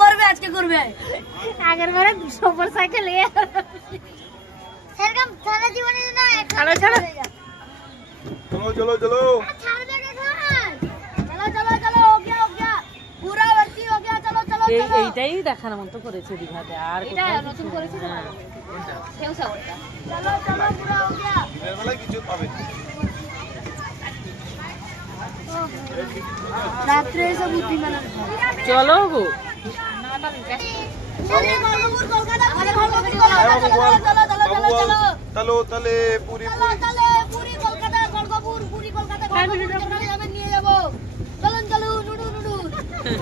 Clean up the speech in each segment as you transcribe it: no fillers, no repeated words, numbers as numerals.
করবে আজকে করবে আগের বারে সুপার সাইকেল এরকম সারা জীবনে না চলো চলো चलो चलो ছাড়বে না চলো চলো চলো हो गया पूरा भर्ती हो गया चलो चलो चलो এইটাই দেখানোর মতো করেছে দীঘাতে আর এটা নতুন করেছে তো সেও সাগরটা चलो चलो पूरा हो गया দিনের বেলায় কিছু পাবে রাত্রে এসে বুদ্ধি বানানো চলো গো চলে গঙ্গাপুর কলকাতা চলে গঙ্গাপুর কলকাতা চলো চলো চলো চলো তাহলে পুরি চলে পুরি কলকাতা গঙ্গাপুর পুরি কলকাতা গঙ্গাপুর যাবেন নিয়ে যাব চলুন চলুন নুডু নুডু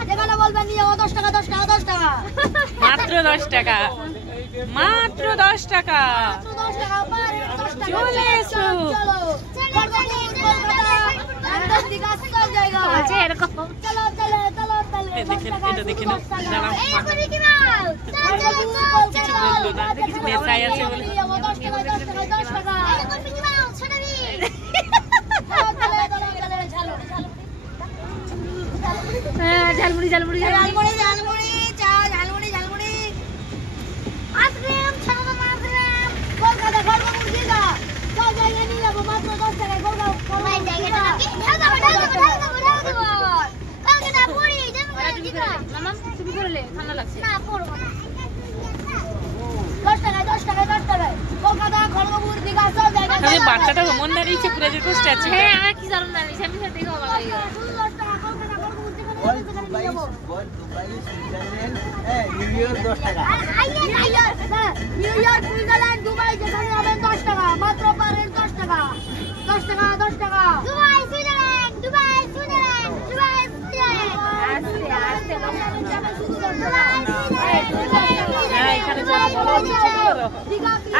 যেখানে বলবেন নিয়ে যাবো 10 টাকা 10 টাকা 10 টাকা মাত্র 10 টাকা মাত্র 10 টাকা 10 টাকা পার 10 টাকা চলে এসো চলো গঙ্গাপুর কলকাতা একদম দিঘা সব জায়গা আছে এরকম চলো চলো চলো চলো দেখেন এটা দেখে নাও দাঁড়াও এই করে কি নাও কিছু বললো না কিছু নেশায় আছে বলে 10 টাকা 10 টাকা 10 টাকা এই করে কি নাও ছোটবি হ্যাঁ ঝালমুড়ি ঝালমুড়ি ঝালমুড়ি ঝালমুড়ি চা ঝালমুড়ি ঝালমুড়ি আইসক্রিম ছোট আইসক্রিম কলকাতা গঙ্গাপুর দিঘা সব জায়গায় নিয়ে যাবো মাত্র 10 টাকায় ওই জায়গাটা নাকি ঢাল দাও কলকাতা পুরি ঝালমুড়ি দিঘা মামা তুমি করলে ঠান্ডা লাগছে না পড়বো না 10 টাকায় 10 টাকায় 10 টাকায় কলকাতা গঙ্গাপুর দিঘা সব জায়গায় আরে বাচ্চাটা মন দাঁড়িয়েছে পুরো যে কোস্ট আছে হ্যাঁ আমার কি জানো না আমি সাথে দেখো ভালো লাগে 10 টাকা কলকাতা গঙ্গাপুর দিঘা নিয়ে যাবো নিউ ইয়র্ক 10 টাকা নিউ ইয়র্ক সুইজারল্যান্ড দুবাই যেখানে যাবেন 10 টাকা মাত্র পারের 10 টাকা 10 টাকা 10 টাকা Dubai Switzerland Dubai Switzerland Dubai Switzerland হ্যাঁ এখানে চলো বলো কিছু করো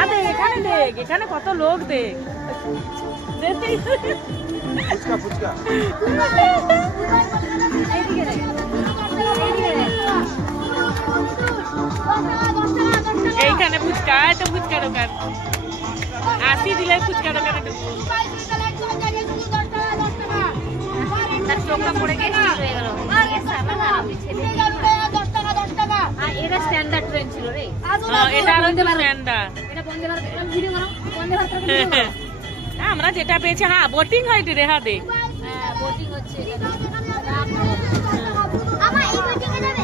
আরে এখানে দেখ এখানে কত লোক দেখ ফুচকা ফুচকা এইখানে ফুচকা এটা ফুচকা দোকান 80 দিলে ফুচকা দোকানে ঢুকবো তার চোখটা পড়ে গিয়ে শেষ হয়ে গেল আমার আরামে ছেলে আর এটা স্ট্যান্ডার্ড ট্রেন ছিল রে এটা আর ঠান্ডা এটা বন্ধে ভারত এরকম ভিডিও বানাও বন্ধে ভারত ভিডিও বানাও আমরা যেটা পেয়েছি হ্যাঁ বোটিং হয় রে হ্যাঁ দে হ্যাঁ বোটিং হচ্ছে আমার এই বোটিং এ যাবে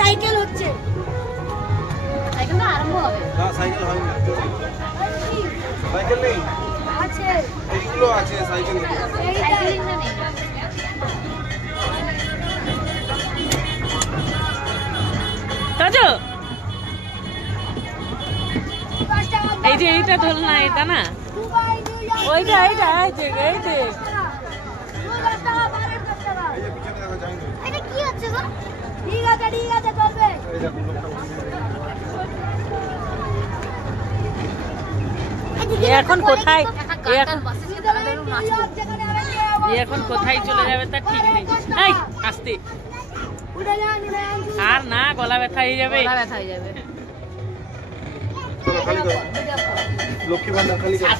সাইকেল হচ্ছে সাইকেলটা আরম্ভ হবে না সাইকেল হয় না সাইকেল নেই আছে এইগুলো আছে সাইকেল নেই সাইকেলিং না নেই তাজো এই যে এইটা ধর না এটা না ওইটা এইটা এই যে এই যে পিছনে দেখা যায় না এটা কি হচ্ছে গো ঠিক আছে চলবে এই দেখো লোকটা এখন কোথায় যেখানে আমি এখন কোথায় চলে যাবে তা ঠিক নেই এই আস্তে উড়ে যান আর না গলা ব্যথা হয়ে যাবে গলা ব্যথা হয়ে যাবে চলো খালি করো লক্ষ্মী ভান্ডার খালি করো